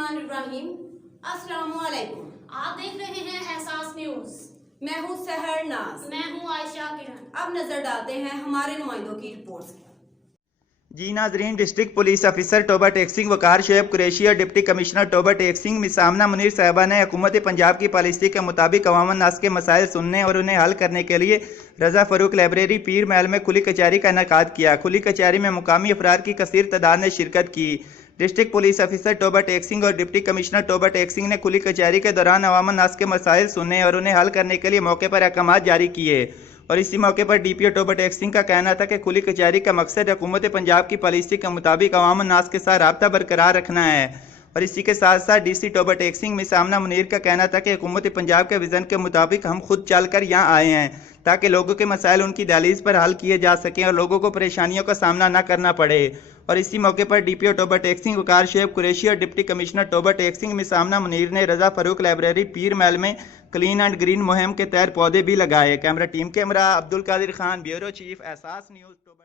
बिस्मिल्लाहिर्रहमानिर्रहीम। अस्सलाम वालेकुम। आप देख रहे हैं एहसास न्यूज। मैं हूँ सहर नाज। मैं हूँ आयशा किरण। अब नजर डालते हैं हमारे नुमाइंदों की रिपोर्ट्स पर। जी नाजरीन, डिस्ट्रिक्ट पुलिस ऑफिसर टोबा टेक्सिंग वकार शोएब कुरैशी और डिप्टी कमिश्नर टोबा टेक्सिंग मिसामना मुनीर साहबा ने हुकूमत पंजाब की पॉलिसी के मुताबिक अवाम नास के मसाइल सुनने और उन्हें हल करने के लिए रजा फरूक लाइब्रेरी पीर महल में खुली कचहरी का इनेकाद किया। खुली कचहरी में मुकामी अफराद की कसीर तादाद ने शिरकत की। डिस्ट्रिक्ट पुलिस ऑफिसर टोबा टेक्सिंग और डिप्टी कमिश्नर टोबा टेक्सिंग ने खुली कचहरी के दौरान अवाम नास के मसाइल सुनने और उन्हें हल करने के लिए मौके पर अहकाम जारी किए। और इसी मौके पर डीपीओ टोबा टेक्सिंग का कहना था कि खुली कचहरी का मकसद हुकूमत पंजाब की पॉलिसी के मुताबिक अवाम नास के साथ राब्ता बरकरार रखना है। और इसी के साथ साथ डीसी टोबा टेक्सिंग मिसामना मुनीर का कहना था कि हुकूमत पंजाब के विजन के मुताबिक हम खुद चल कर यहाँ आए हैं ताकि लोगों के मसाइल उनकी दहलीज पर हल किए जा सकें और लोगों को परेशानियों का सामना न करना पड़े। और इसी मौके पर डीपीओ टोबा टेक्सिंग वकार शोएब कुरैशी और डिप्टी कमिश्नर टोबा टेक्सिंग मिसामना मुनीर ने रजा फरूक लाइब्रेरी पीर महल में क्लीन एंड ग्रीन मुहिम के तहत पौधे भी लगाए। कैमरा टीम के हमरा अब्दुल कादिर खान, ब्यूरो चीफ, एहसास न्यूज़ टोबा।